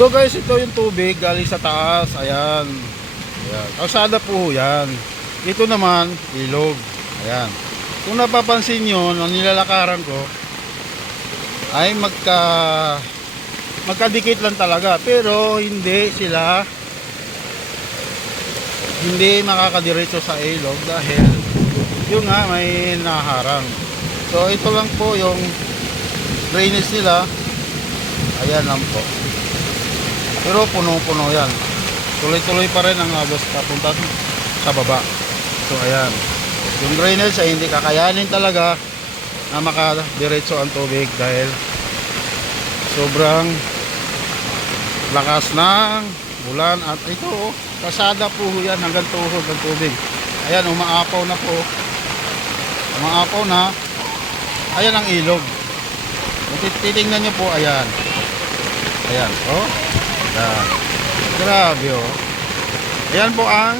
So guys, ito yung tubig galing sa taas. Ayan. Ayan. Kalsada po yan. Ito naman, ilog. Ayan. Kung napapansin nyo, ang nilalakaran ko, ay magka magkadikit lang talaga. Pero hindi sila hindi makakadiretso sa ilog dahil yung nga may naharang. So ito lang po yung drainage nila. Ayan lang po. Pero puno-puno yan. Tuloy-tuloy pa rin ang agos papunta sa baba. So ayan. Yung drainage ay hindi kakayanin talaga na makadiretso ang tubig dahil sobrang lakas ng ulan at ito oh, kasada po yan hanggang tuhod ng tubig. Ayan, umaapaw na po. Umaapaw na. Ayan ang ilog. Titingnan nyo po, ayan. Ayan, oh. Ayan. Grabe, oh. Ayan po ang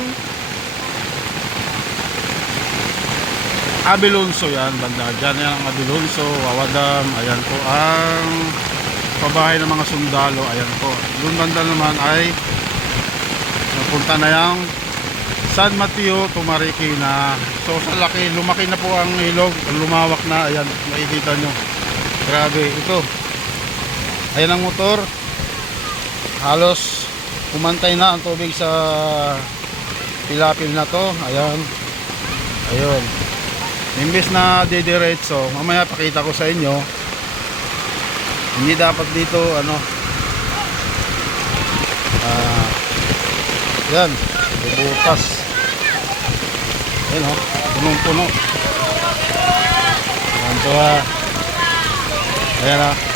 Abilonso yan, banda dyan yan ang Abilonso, Wawadam, ayan po ang pabahay ng mga sundalo, ayan po. Doon banda naman ay napunta na yung San Mateo to Marikina. So sa laki, lumaki na po ang ilog, lumawak na, ayan, makikita nyo. Grabe, ito. Ayan ang motor. Halos kumantay na ang tubig sa pilapil na to. Ayan. Ayun. Imbes na didiretso, mamaya pakita ko sa inyo. Hindi dapat dito ano ah yan, bubutas. Yan oh, punong-puno. Yan po ah. Ayan ah.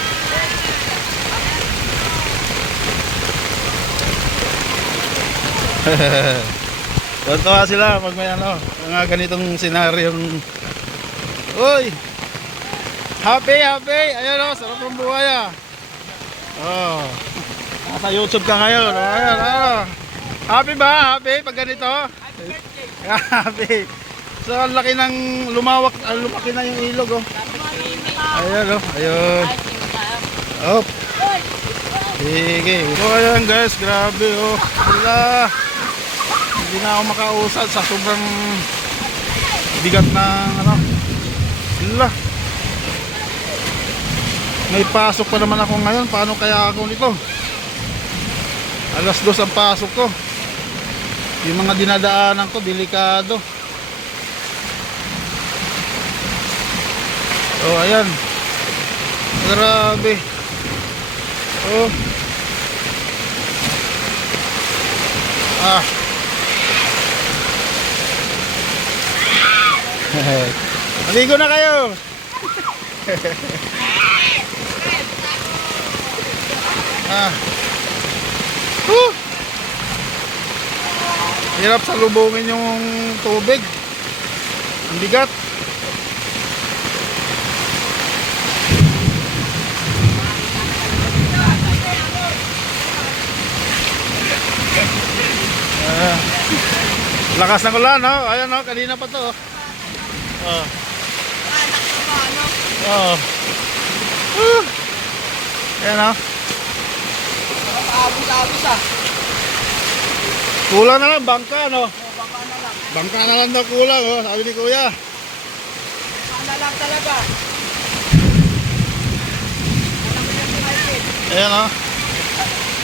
Tuntua sila pag may ano, mga ganitong senaryong Uy! Happy, happy! Ayan o, sarap ng buhay ah. Oh. Nasa YouTube ka ngayon. Oh, ayan, ano. Happy ba? Happy pag ganito? Happy. So, ang laki ng lumawak, ang lumaki na yung ilog oh. Ayan oh, ayun. Op. Sige. So, ayan guys, grabe oh. Wala. Hindi na ako makausad sa sobrang bigat ng ano. Wala. May pasok pa naman ako ngayon. Paano kaya ako nito? Alas dos ang pasok ko. Yung mga dinadaanan ko, delikado. Oh, ayan. Grabe. Oh. Ah. Maligo na kayo. ah. Huh. Hirap sa lubungin yung tubig. Ang bigat. Ah. Lakas ng ulan, no? Ayan, no? Kanina pa to. oh. Oh. Oh. Uh. Ayan o. Abis-abis ah. Kulang na lang, bangka no? O, baka na lang. Bangka na lang daw kulang oh, sabi ni kuya. Baka na lang talaga. Ano mo yung? Ayan o.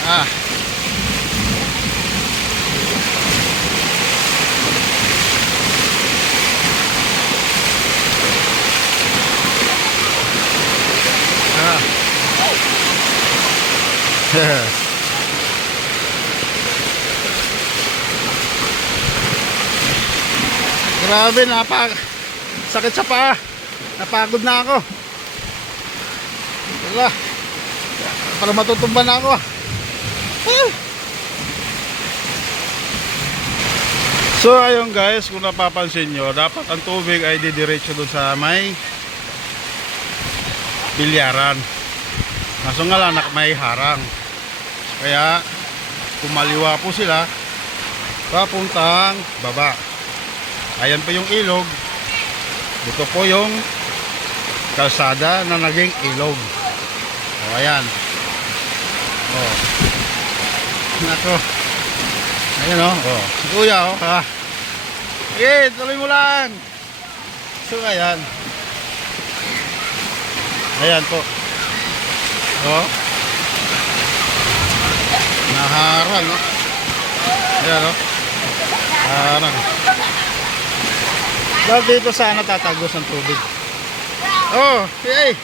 Ah. Grabe, napak sakit sa paa. Napagod na ako. Wala. Para matutumban na ako. ah. So ayun guys, kung napapansin nyo, dapat ang tubig ay didiretso doon sa may bilyaran. Kaso nga lang, may harang. Kaya, kumaliwa po sila, papuntang baba. Ayan po yung ilog. Dito po yung kalsada na naging ilog. O, ayan. O. Nako. Ayan o. Oh. Si kuya o. Ha. Sige, tuloy mo lang. So, ayan. Ayan po. Oh. Naharang o. Ayan o. Naharang. Dahil dito sana tatagos ang tubig. Oh, yay!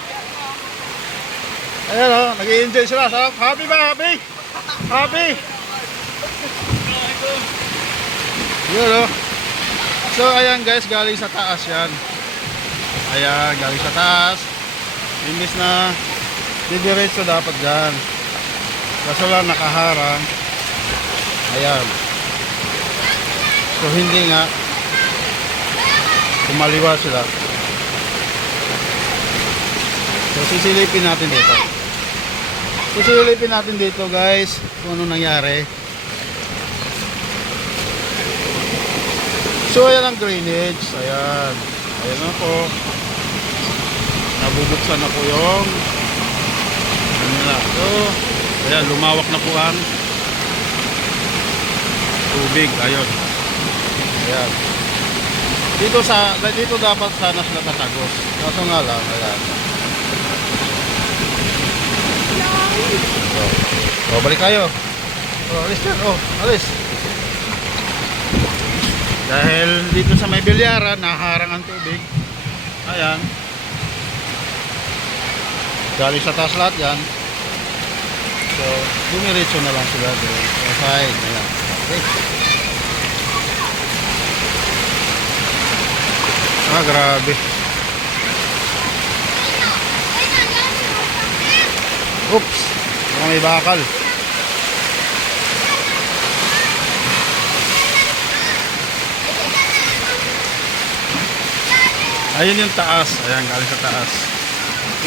Ayan o, nag-i-enjoy sila. Sarap. Happy ba? Happy? Happy? Yun o. So, ayan guys, galing sa taas yan. Ayan, galing sa taas. Imbis na didiretso dapat dyan. Kaso lang nakaharang. Ayan. So, hindi nga. Kumaliwa sila. So, sisilipin natin dito. Sisilipin natin dito guys kung ano nangyari. So, ayan ang drainage. Ayan. Ayan na po. Nabubuksan na yung ano nila. So, ayan, lumawak na po ang tubig. Ayun. Ayan. Dito sa dito dapat sana sila tatagos. Kaso nga lang, ayan. So, oh, balik tayo. Oh, alis dyan. Oh, alis. Dahil dito sa may bilyaran, naharang ang tubig. Ayan. Galing sa taas lahat yan. So, dumiretso na lang sila doon. Sa side. Ayan. Okay. Ah, grabe. Oops. Baka may bakal. Ayun yung taas. Ayan, galing sa taas.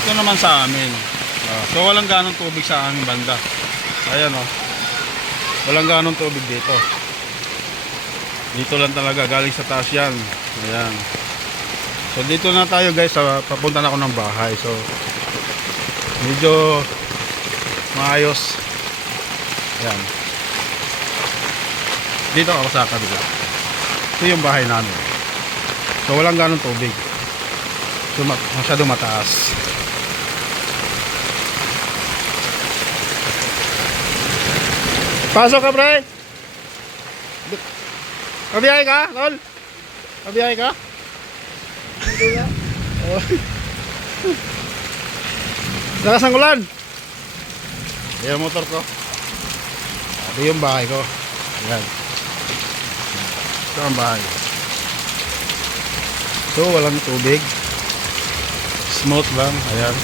Ito naman sa amin. Ah, so, walang ganong tubig sa aming banda. Ayan, oh. Walang ganong tubig dito. Dito lang talaga. Galing sa taas yan. Ayan. So, dito na tayo guys. Sa, papunta na ako ng bahay. So, medyo maayos. Ayan. Dito ako sa kabila. Ito yung bahay namin. So, walang ganong tubig. So, ma- masyado mataas. Pasok ka, pre! Kabiyahe ka, lol? Kabiyahe ka? Oh. Lakas ng ulan. Yan ang motor ko. Ito yung bahay ko. Ayan. Ito ang bahay. So, walang tubig. Smooth lang. Ayan.